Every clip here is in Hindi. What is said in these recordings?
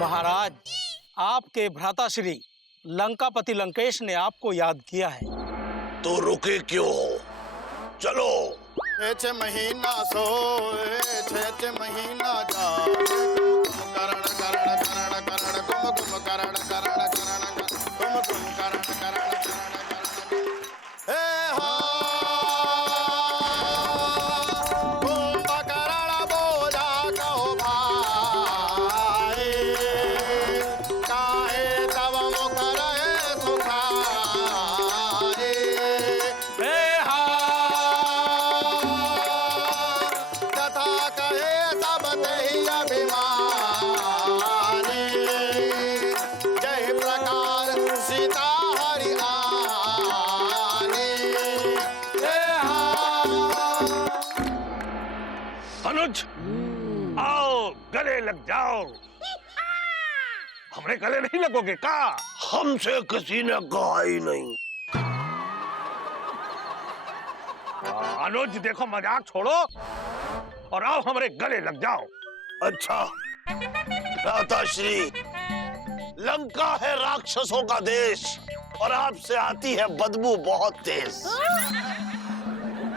महाराज, आपके भ्राताश्री लंकापति लंकेश ने आपको याद किया है। तो रुके क्यों हो? चलो। एच महीना सो एच महीना जा करण करण करण करण कुम कुम करण करण करण कुम कुम करण करण हे हा कुंभकर्ण बोला कहो भाई काहे तब मुख रहे सुखाए हे हा कथा कहे सब दही अभिमानी जय प्रकार सीता हरि आनी हे हा। अनुज, आओ गले लग जाओ। हमरे गले नहीं लगोगे का? हमसे किसी ने कहा ही नहीं। अनुज देखो, मजाक छोड़ो और आओ हमारे गले लग जाओ। अच्छा भ्राताश्री, लंका है राक्षसों का देश और आपसे आती है बदबू बहुत तेज।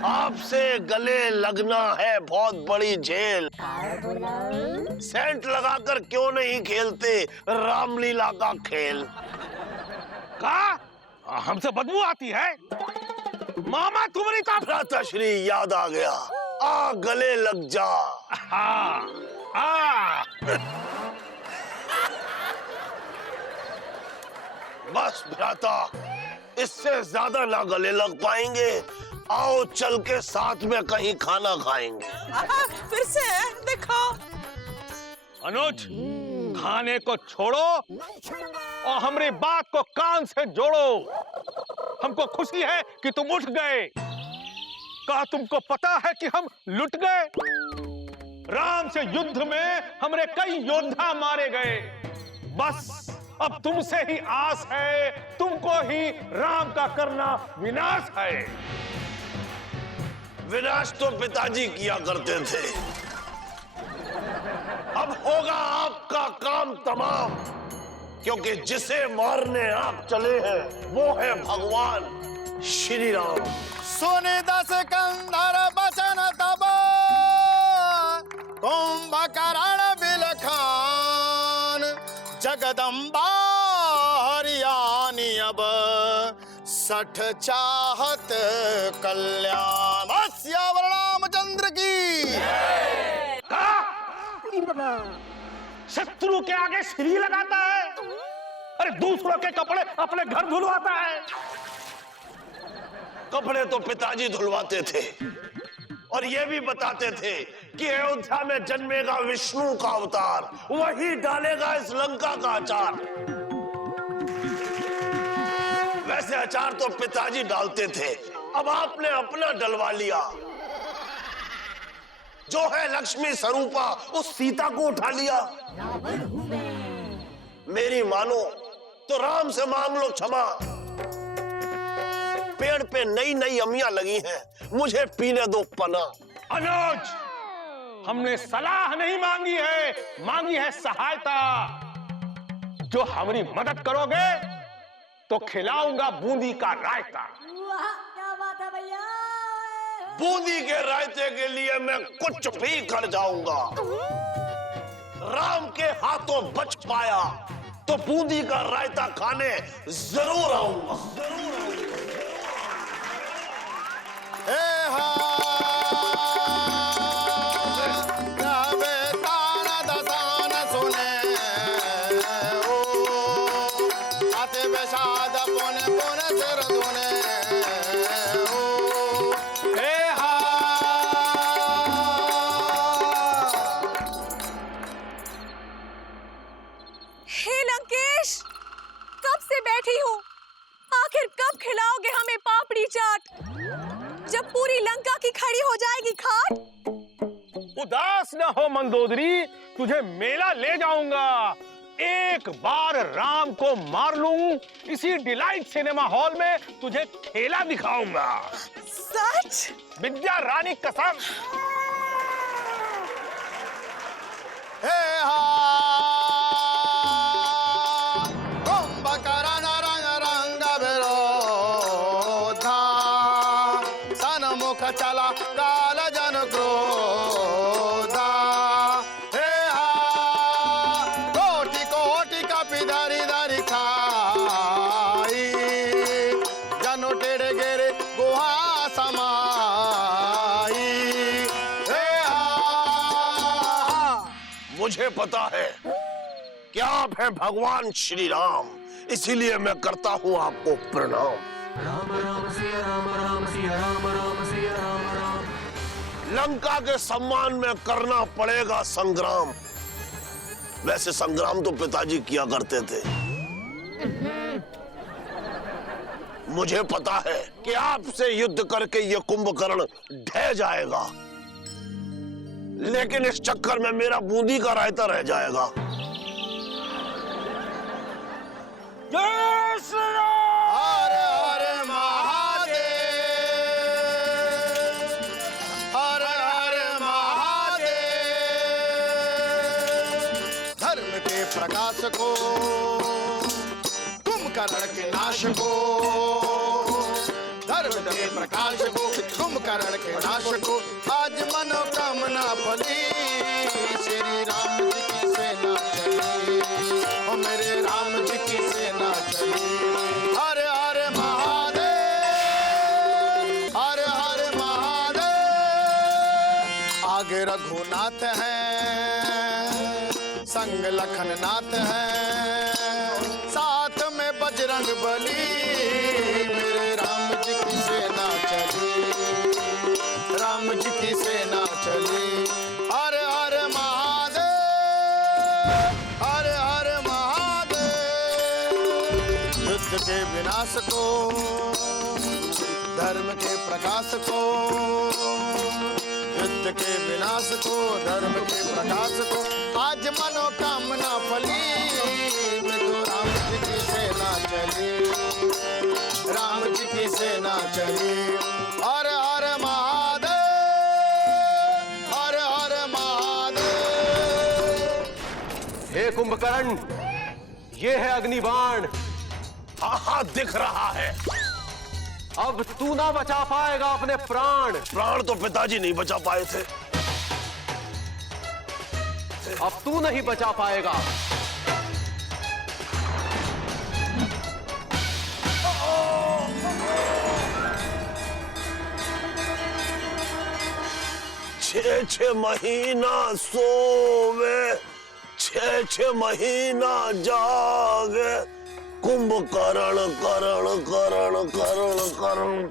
आपसे गले लगना है बहुत बड़ी झेल। सेंट लगाकर क्यों नहीं खेलते रामलीला का खेल? का हमसे बदबू आती है? मामा तुम्हारी तो भ्राताश्री याद आ गया। आ गले लग जा। बस भ्राता, इससे ज्यादा ना गले लग पाएंगे। आओ चल के साथ में कहीं खाना खाएंगे। फिर से देखो। अनुज, खाने को छोड़ो और हमारी बात को कान से जोड़ो। हमको खुशी है कि तुम उठ गए। क्या तुमको पता है कि हम लुट गए? राम से युद्ध में हमारे कई योद्धा मारे गए। बस अब तुमसे ही आस है, तुमको ही राम का करना विनाश है। विनाश तो पिताजी किया करते थे। अब होगा आपका काम तमाम, क्योंकि जिसे मारने आप चले हैं वो है भगवान श्री राम। सुनि दस कंधर बचन तब कुंभकर्ण बिलखान जगदम्बा हरियाणी अब सठ चाहत कल्याण। सियावर रामचंद्र की। शत्रु के आगे श्री लगाता है। अरे दूसरों के कपड़े अपने घर धुलवाता है। कपड़े तो पिताजी धुलवाते थे और ये भी बताते थे कि अयोध्या में जन्मेगा विष्णु का अवतार, वही डालेगा इस लंका का अचार। वैसे अचार तो पिताजी डालते थे, अब आपने अपना डलवा लिया। जो है लक्ष्मी स्वरूपा उस सीता को उठा लिया। मेरी मानो तो राम से मांग लो क्षमा। पेड़ पे नई नई अमियां लगी हैं, मुझे पीने दो पना। अनुज, हमने सलाह नहीं मांगी है, मांगी है सहायता। जो हमारी मदद करोगे तो खिलाऊंगा बूंदी का रायता। क्या बात है भैया। बूंदी के रायते के लिए मैं कुछ भी कर जाऊंगा। राम के हाथों बच पाया तो बूंदी का रायता खाने जरूर आऊंगा। हे लंकेश, कब से बैठी हूँ, आखिर कब खिलाओगे हमें पापड़ी चाट? जब पूरी लंका की खड़ी हो जाएगी खाट। उदास न हो मंदोदरी, तुझे मेला ले जाऊंगा। एक बार राम को मार लूं, इसी डिलाइट सिनेमा हॉल में तुझे खेला दिखाऊंगा। सच? विद्या रानी कसम। हे हा मुझे पता है कि आप हैं भगवान श्री राम, इसीलिए मैं करता हूं आपको प्रणाम। राम राम सिया राम, राम सिया राम, राम सिया राम राम। लंका के सम्मान में करना पड़ेगा संग्राम। वैसे संग्राम तो पिताजी किया करते थे। मुझे पता है कि आपसे युद्ध करके ये कुंभकर्ण ढह जाएगा, लेकिन इस चक्कर में मेरा बूंदी का रायता रह जाएगा। जय श्री राम। हर हर महादेव, हर हर महादेव। धर्म के प्रकाश को, कुंभकर्ण के नाश को, धर्म के प्रकाश को, कुंभकर्ण के नाश को, आज मनोकामना फली। श्री राम जी की सेना चली, ओ मेरे राम जी की सेना चली। हर हर महादेव, हर हर महादेव। आगे रघुनाथ हैं, संग लखन नाथ हैं, साथ में बजरंग बली। मेरे राम जी की सेना चली, राम जी की सेना चली। हर हर महादेव, हर हर महादेव। युद्ध के विनाश को, धर्म के प्रकाश को, युद्ध के विनाश को, धर्म के प्रकाश को, आज मनोकामना फली। तो राम जी की सेना चली, राम जी की सेना चली। हर हर महादेव, हर हर महादेव। हे कुंभकर्ण, ये है अग्निबाण। हाँ हाँ दिख रहा है। अब तू ना बचा पाएगा अपने प्राण। प्राण तो पिताजी नहीं बचा पाए थे। अब तू नहीं बचा पाएगा। छह महीना सोवे, छह महीना जागे, कुंभकर्ण करण करण करण करण।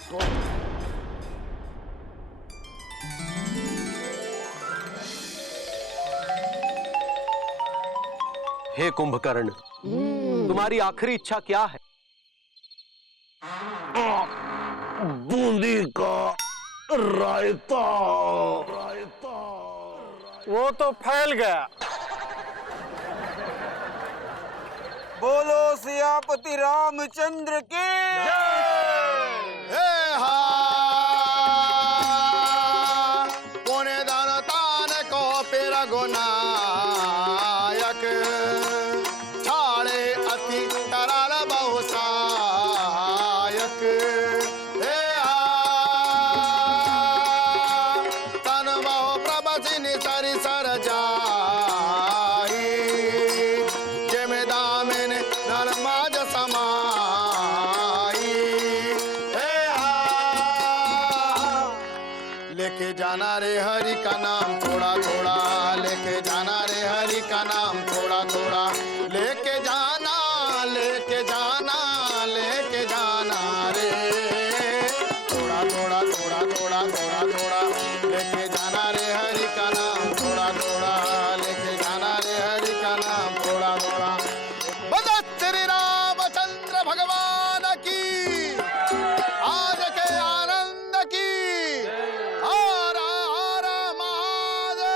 हे कुंभकर्ण, तुम्हारी आखिरी इच्छा क्या है? बूंदी का रायता। रायता वो तो फैल गया। बोलो सियापति रामचंद्र की हे हा पुण्य दान तान को पेर गुनायक, छाड़े अति कराल बहुसायक। हे हा तन बहु प्रभसिनी सरि सर जाई, जेमे दामिन नरमाज समाई। हे हा लेके जाना रे हरि का नाम थोड़ा थोड़ा, लेके जाना रे हरि का नाम थोड़ा थोड़ा, लेके जाना, लेके जाना, लेके जाना रे थोड़ा थोड़ा थोड़ा थोड़ा थोड़ा थोड़ा, लेके जाना रे हरि का नाम थोड़ा थोड़ा, लेके जाना रे हरि का नाम थोड़ा थोड़ा। बजा श्री रामचंद्र भगवान की, आज के आनंद की। हर हर महादेव।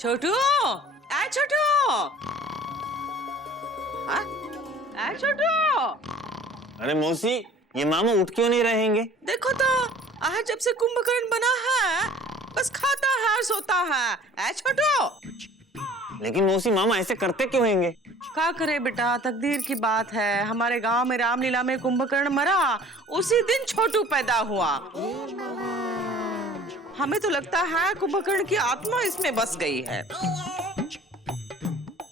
छोटू, आ छोटू, आ छोटू। अरे मौसी, ये मामा उठ क्यों नहीं रहेंगे? देखो तो आज जब से कुंभकर्ण बना है बस खाता है और सोता है। आ छोटू। लेकिन मौसी मामा ऐसे करते क्यों होंगे? क्या करे बेटा, तकदीर की बात है। हमारे गांव में रामलीला में कुंभकर्ण मरा, उसी दिन छोटू पैदा हुआ। हमें तो लगता है कुंभकर्ण की आत्मा इसमें बस गई है।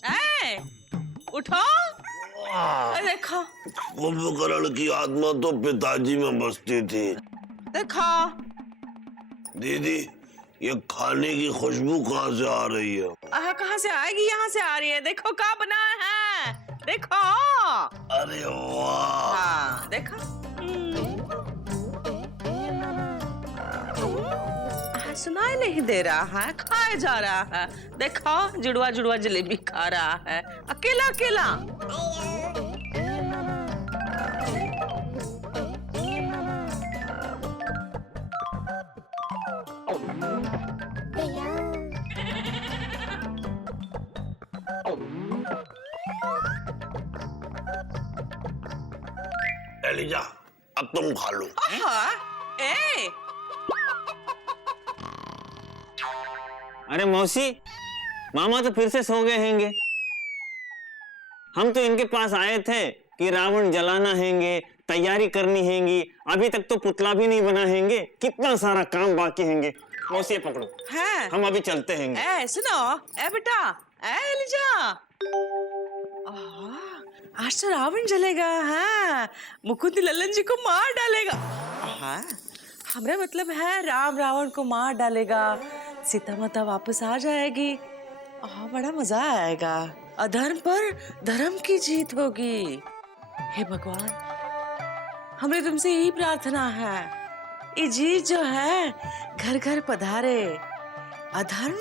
ए, उठो। देखो कुंभकर्ण की आत्मा तो पिताजी में बसती थी। देखो दीदी, ये खाने की खुशबू कहाँ से आ रही है? कहाँ से आएगी? यहाँ से आ रही है। देखो क्या बना है, देखो। अरे वाह! हाँ देखो। सुनाई नहीं दे रहा है, खाया जा रहा है। देखो जुड़वा जुड़वा जलेबी खा रहा है, अकेला अकेला। एलिजा, अब तुम खा लो। ए अरे मौसी, मामा तो फिर से सो गए हैंगे। हम तो इनके पास आए थे कि रावण जलाना हैंगे, तैयारी करनी हैंगी। अभी तक तो पुतला भी नहीं बना हैंगे, कितना सारा काम बाकी हैंगे। मौसी ये पकड़ो, है हम अभी चलते हैंगे। ए सुनो, ए बेटा, ए एलिजा, आज तो रावण जलेगा। हाँ, मुकुंद लल्लन जी को मार डालेगा। हाँ, हमारा मतलब है राम रावण को मार डालेगा, सीता माता वापस आ जाएगी। बड़ा मजा आएगा। अधर्म पर धर्म की जीत होगी। हे भगवान, हमें तुमसे यही प्रार्थना है, ये जीत जो है घर घर पधारे, अधर्म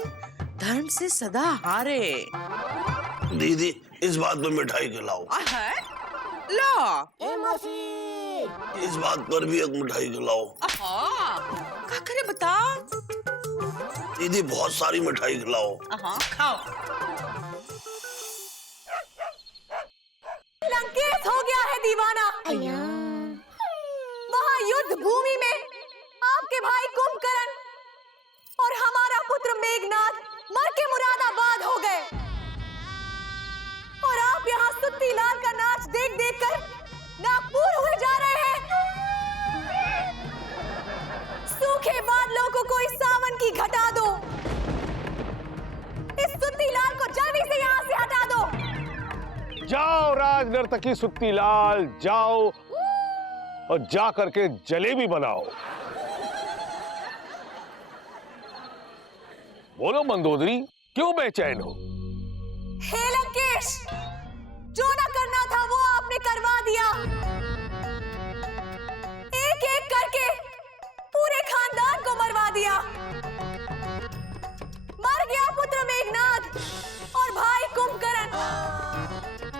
धर्म से सदा हारे। दीदी, इस बात पे मिठाई खिलाओ। लो, इस बात पर भी एक मिठाई खिलाओ। क्या करे बताओ? दीदी, बहुत सारी मिठाई खिलाओ। खाओ। लंकेश हो गया है दीवाना। वहाँ युद्ध भूमि में आपके भाई कुंभकर्ण और हमारा पुत्र मेघनाद मर के मुरादाबाद हो गए, और आप यहाँ सुत्ती लाल का नाच देख देख कर नागपुर हुए जा रहे हैं। सूखे बादलों को कोई सावन की घटा दो। इस सुत्ती लाल को जल्दी से यहाँ से हटा दो। जाओ राज नर्तकी सुत्ती लाल, जाओ और जा करके जलेबी बनाओ। बोलो मंदोदरी, क्यों बेचैन हो? हे लंकेश, जो ना करना था वो आपने करवा दिया। एक एक करके पूरे खानदान को मरवा दिया। मर गया पुत्र मेघनाद और भाई कुंभकर्ण।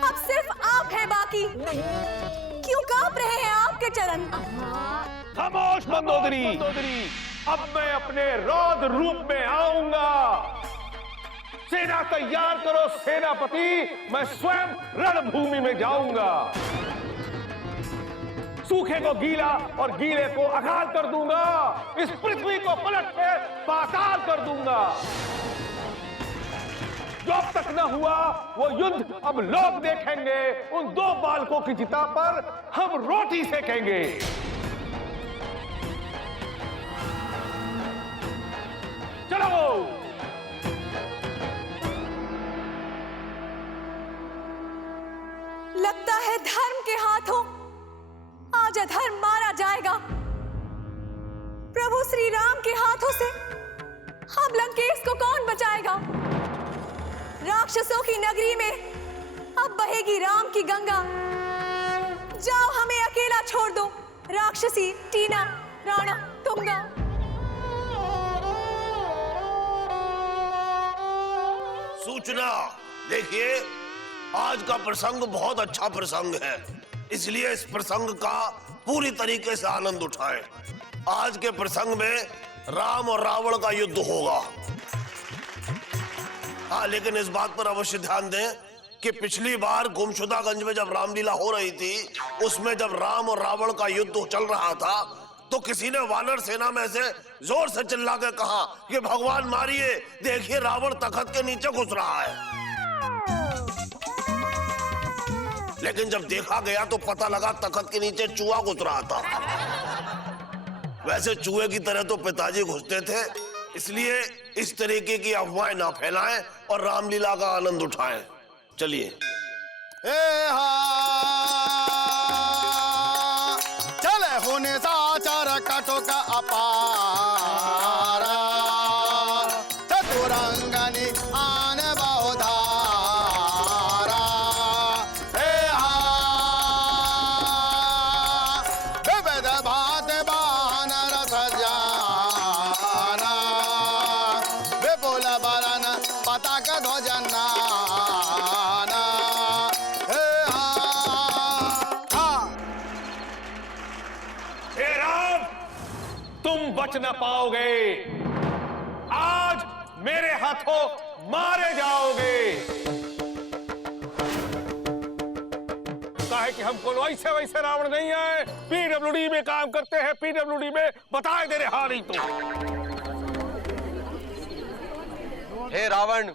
अब सिर्फ आप हैं बाकी। क्यों कांप रहे हैं आपके चरण? खामोश मंदोदरी, अब मैं अपने रौद्र रूप में आऊंगा। सेना तैयार करो सेनापति, मैं स्वयं रणभूमि में जाऊंगा। सूखे को गीला और गीले को अकाल कर दूंगा। इस पृथ्वी को पलट के पाताल कर दूंगा। जो अब तक न हुआ वो युद्ध अब लोग देखेंगे। उन दो बालकों की चिता पर हम रोटी सेकेंगे। चलो। लगता है धर्म के हाथों आज अधर्म मारा जाएगा। प्रभु श्री राम के हाथों से हम लंकेश को कौन बचाएगा? राक्षसों की नगरी में अब बहेगी राम की गंगा। जाओ, हमें अकेला छोड़ दो, राक्षसी टीना, राणा, तुंगा। सूचना, देखिए, आज का प्रसंग बहुत अच्छा प्रसंग है, इसलिए इस प्रसंग का पूरी तरीके से आनंद उठाएं। आज के प्रसंग में राम और रावण का युद्ध होगा। हाँ, लेकिन इस बात पर अवश्य ध्यान दें कि पिछली बार गुमशुदागंज में जब रामलीला हो रही थी, उसमें जब राम और रावण का युद्ध चल रहा था, तो किसी ने वानर सेना में से जोर से चिल्ला के कहा कि भगवान मारिए, देखिए रावण तख्त के नीचे घुस रहा है। लेकिन जब देखा गया तो पता लगा तख्त के नीचे चूहा घुस रहा था। वैसे चूहे की तरह तो पिताजी घुसते थे, इसलिए इस तरीके की अफवाहें ना फैलाएं और रामलीला का आनंद उठाएं। चलिए। चले होने साचार काटो का अपारा चतुरंगनी आन बहुधारा विविध भात बानर सजाना विपुल बरन पताक ध्वजना तुम बच न पाओगे, आज मेरे हाथों मारे जाओगे। कहा है कि हम कोनो ऐसे वैसे रावण नहीं है, पीडब्ल्यूडी में काम करते हैं, पीडब्ल्यूडी में बताए दे रहे हाँ नहीं तो। हे रावण,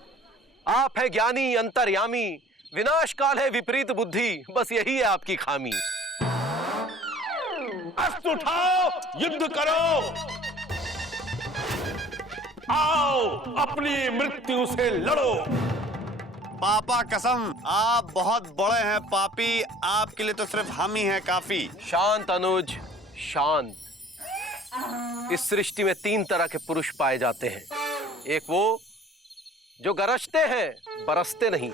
आप है ज्ञानी अंतर्यामी, विनाश काल है विपरीत बुद्धि, बस यही है आपकी खामी। अस्त्र उठाओ, युद्ध करो, आओ अपनी मृत्यु से लड़ो। पापा कसम, आप बहुत बड़े हैं पापी, आपके लिए तो सिर्फ हम ही हैं काफी। शांत अनुज, शांत। इस सृष्टि में 3 तरह के पुरुष पाए जाते हैं। एक वो जो गरजते हैं, बरसते नहीं।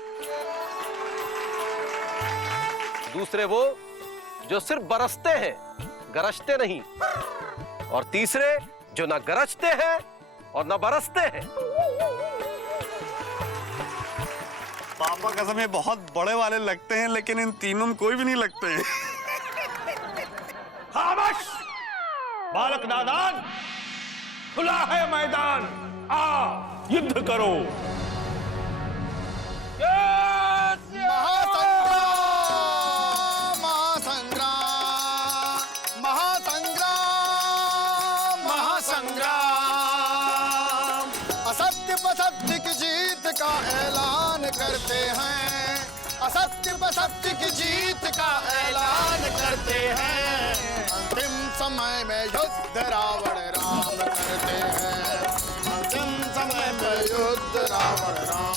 दूसरे वो जो सिर्फ बरसते हैं, गरजते नहीं। और तीसरे जो ना गरजते हैं और ना बरसते हैं। पापा कसम, ये बहुत बड़े वाले लगते हैं, लेकिन इन तीनों में कोई भी नहीं लगते हैं। खामोश बालक नादान, खुला है मैदान, आ युद्ध करो। असत्य की जीत का ऐलान करते हैं, असत्य पर सत्य की जीत का ऐलान करते हैं। अंतिम समय में युद्ध रावण राम करते हैं, अंतिम समय में युद्ध रावण राम